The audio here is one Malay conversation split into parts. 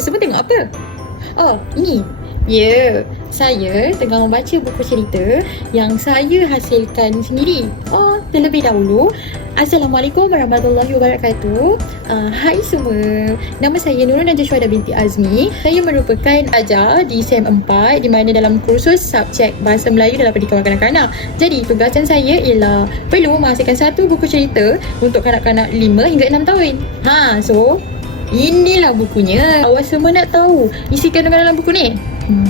semua tengok apa? Oh, ini. Ya, yeah, saya tengah membaca buku cerita yang saya hasilkan sendiri. Oh, terlebih dahulu, Assalamualaikum warahmatullahi wabarakatuh. Uh, hai semua. Nama saya Nurul Najwa binti Azmi. Saya merupakan ajar di SEM 4 di mana dalam kursus subjek Bahasa Melayu dalam pendidikan kanak-kanak. Jadi, tugasan saya ialah perlu menghasilkan satu buku cerita untuk kanak-kanak 5 hingga 6 tahun. Ha, so Inilah bukunya. Awak semua nak tahu isi kandungan dalam buku ni?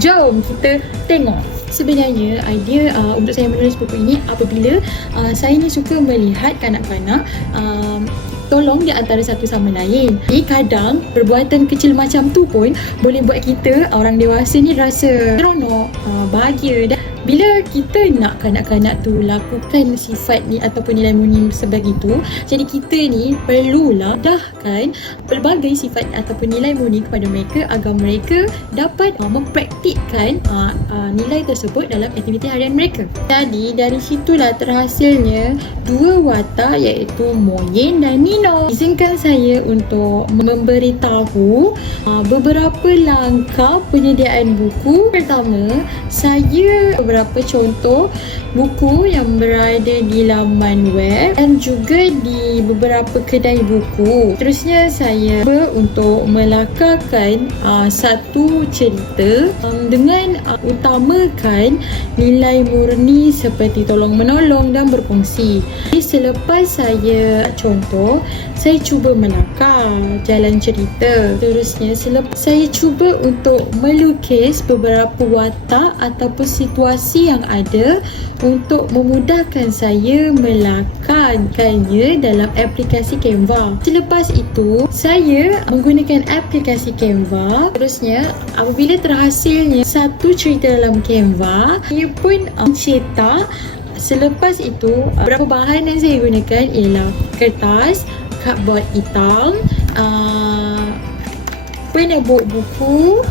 Jom kita tengok. Sebenarnya idea uh, untuk saya menulis buku ini apabila uh, saya ni suka melihat kanak-kanak uh, tolong di antara satu sama lain. Jadi kadang perbuatan kecil macam tu pun boleh buat kita orang dewasa ni rasa seronok, uh, bahagia dan bila kita nak kanak-kanak tu lakukan sifat ni ataupun nilai munim sebegitu jadi kita ni perlulah dahkan pelbagai sifat ataupun nilai munim kepada mereka agar mereka dapat uh, mempraktikkan uh, uh, nilai tersebut dalam aktiviti harian mereka. Jadi dari situlah terhasilnya dua watak iaitu Moyen dan Nino izinkan saya untuk memberitahu uh, beberapa langkah penyediaan buku. Pertama saya beberapa beberapa contoh buku yang berada di laman web dan juga di beberapa kedai buku. Terusnya saya cuba untuk melakarkan uh, satu cerita um, dengan uh, utamakan nilai murni seperti tolong menolong dan berkongsi. Jadi selepas saya contoh, saya cuba melakar jalan cerita. Terusnya selepas saya cuba untuk melukis beberapa watak ataupun situasi aplikasi yang ada untuk memudahkan saya melakarkannya dalam aplikasi Canva. Selepas itu, saya menggunakan aplikasi Canva. Terusnya, apabila terhasilnya satu cerita dalam Canva, saya pun mencetak Selepas itu, beberapa bahan yang saya gunakan ialah kertas, cardboard hitam, uh, penebuk buku,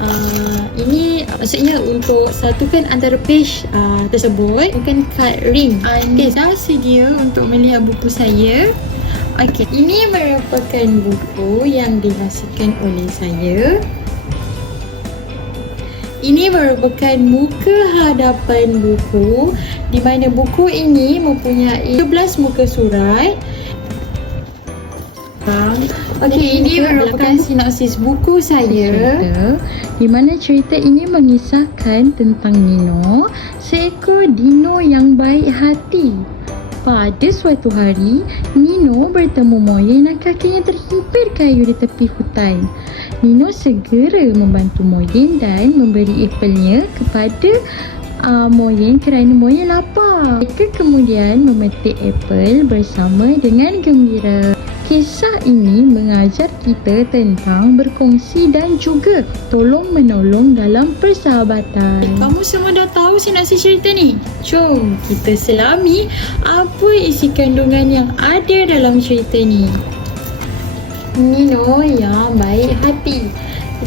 uh, ini maksudnya untuk satukan antara page uh, tersebut bukan card ring anda dah sedia untuk melihat buku saya Okey, ini merupakan buku yang dihasilkan oleh saya. Ini merupakan muka hadapan buku di mana buku ini mempunyai 11 muka surat Okey, ini merupakan sinopsis buku saya di mana cerita ini mengisahkan tentang Nino, seekor dino yang baik hati. Pada suatu hari, Nino bertemu Moyen dan kakinya terhimpit kayu di tepi hutan. Nino segera membantu Moyen dan memberi apelnya kepada uh, Moyen kerana Moyen lapar. Mereka kemudian memetik apel bersama dengan gembira. Kisah ini mengajar kita tentang berkongsi dan juga tolong menolong dalam persahabatan. Kamu semua dah tahu sinopsis cerita ni? Jom kita selami apa isi kandungan yang ada dalam cerita ni. Nino yang baik hati.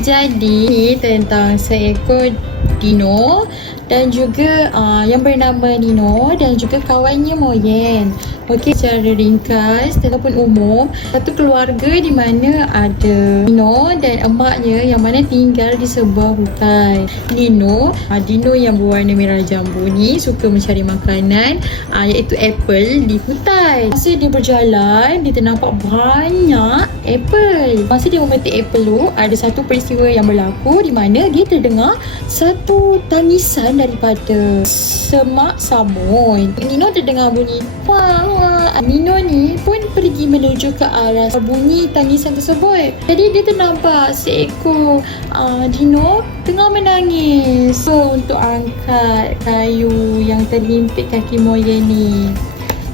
Jadi tentang seekor dino dan juga uh, yang bernama Nino dan juga kawannya Moyen. Okey, secara ringkas ataupun umum, satu keluarga di mana ada Nino dan emaknya yang mana tinggal di sebuah hutan. Nino, uh, Dino yang berwarna merah jambu ni suka mencari makanan uh, iaitu apple di hutan. Masa dia berjalan, dia ternampak banyak apple. Masa dia memetik apple tu, ada satu peristiwa yang berlaku di mana dia terdengar satu tangisan daripada semak samun. Nino terdengar bunyi, wah, Nino ni pun pergi menuju ke arah bunyi tangisan tersebut. Jadi dia ternampak seekor uh, Dino tengah menangis. So untuk angkat kayu yang terhimpit kaki Moyen ni.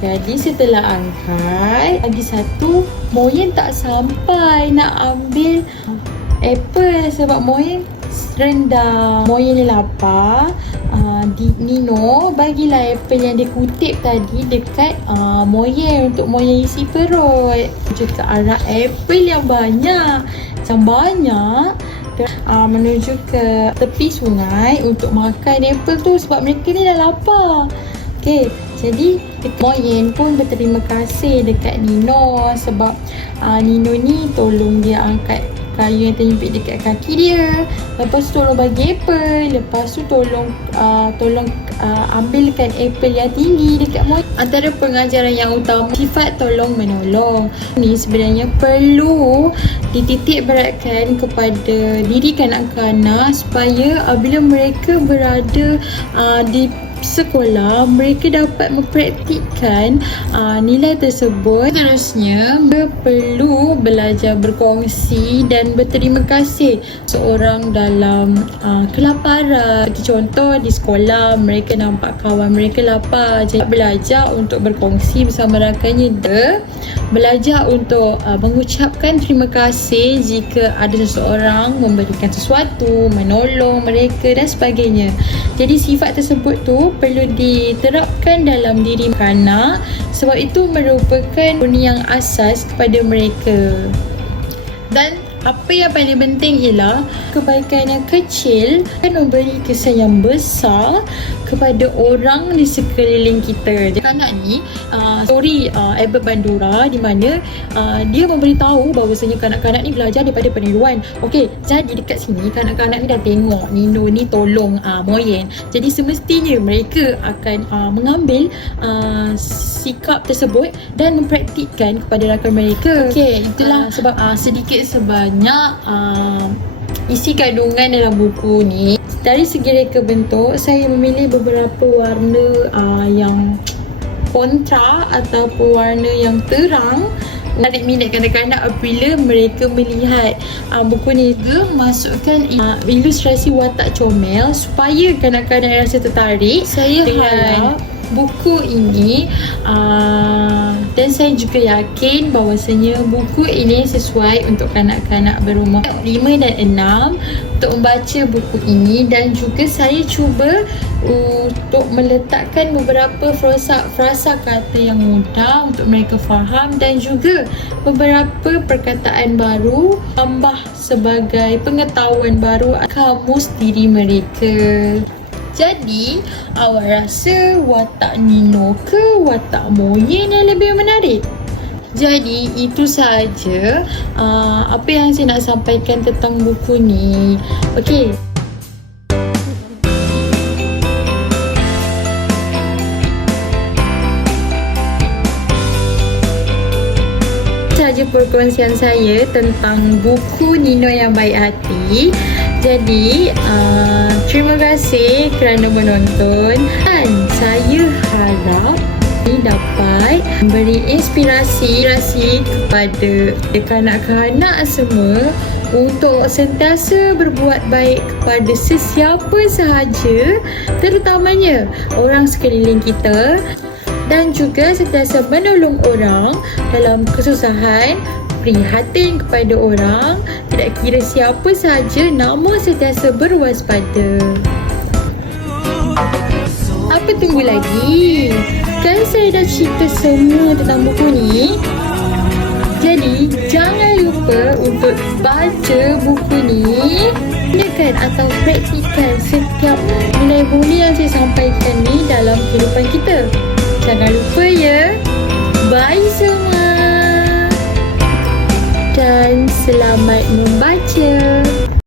Jadi setelah angkat, lagi satu Moyen tak sampai nak ambil apple sebab Moyen rendah. Moyen lapar di Nino bagilah apple yang dia kutip tadi dekat uh, Moyen untuk Moyen isi perut ke arah apple yang banyak macam banyak uh, menuju ke tepi sungai untuk makan apple tu sebab mereka ni dah lapar Okey, jadi Moyen pun berterima kasih dekat Nino sebab uh, Nino ni tolong dia angkat kayu yang terjepit dekat kaki dia. Lepas tu tolong bagi apple. Lepas tu tolong uh, tolong uh, ambilkan apple yang tinggi dekat moy antara pengajaran yang utama sifat tolong menolong. Ni sebenarnya perlu dititik beratkan kepada diri kanak-kanak supaya apabila mereka berada uh, di sekolah mereka dapat mempraktikkan uh, nilai tersebut. Terusnya mereka perlu belajar berkongsi dan berterima kasih seorang dalam uh, kelaparan. Seperti contoh di sekolah mereka nampak kawan mereka lapar jadi belajar untuk berkongsi bersama rakannya dia belajar untuk uh, mengucapkan terima kasih jika ada seseorang memberikan sesuatu menolong mereka dan sebagainya. Jadi sifat tersebut tu perlu diterapkan dalam diri kanak sebab itu merupakan yang asas kepada mereka. Dan apa yang paling penting ialah kebaikan yang kecil akan memberi kesan yang besar kepada orang di sekeliling kita. Anak ni uh, story uh, Albert Bandura di mana uh, dia memberitahu bahawasanya kanak-kanak ni belajar daripada peniruan. Okey, jadi dekat sini kanak-kanak ni dah tengok Nino ni tolong uh, Moyen. Jadi semestinya mereka akan uh, mengambil uh, sikap tersebut dan mempraktikkan kepada rakan mereka. Okey, itulah uh, sebab uh, sedikit sebab banyak uh, isi kandungan dalam buku ni dari segi reka bentuk saya memilih beberapa warna uh, yang kontra ataupun warna yang terang. Menarik minat kanak-kanak apabila mereka melihat uh, buku ni juga masukkan uh, ilustrasi watak comel supaya kanak-kanak rasa tertarik saya harap buku ini uh, dan saya juga yakin bahawasanya buku ini sesuai untuk kanak-kanak berumur 5 dan 6 untuk membaca buku ini dan juga saya cuba untuk meletakkan beberapa frasa, frasa kata yang mudah untuk mereka faham dan juga beberapa perkataan baru tambah sebagai pengetahuan baru kamus diri mereka. Jadi, awak rasa watak Nino ke watak Moyen yang lebih menarik? Jadi, itu sahaja uh, apa yang saya nak sampaikan tentang buku ni. Okey. saja perkongsian saya tentang buku Nino yang baik hati. Jadi, uh, terima kasih kerana menonton dan saya harap dapat memberi inspirasi, kepada kanak-kanak semua untuk sentiasa berbuat baik kepada sesiapa sahaja terutamanya orang sekeliling kita dan juga sentiasa menolong orang dalam kesusahan prihatin kepada orang tidak kira siapa sahaja namun sentiasa berwaspada. Apa tunggu lagi kan saya dah cerita semua tentang buku ni. Jadi jangan lupa untuk baca buku ni gunakan atau praktikan setiap nilai bunyi yang saya sampaikan ni dalam kehidupan kita. Jangan lupa ya. Bye semua. Dan selamat membaca.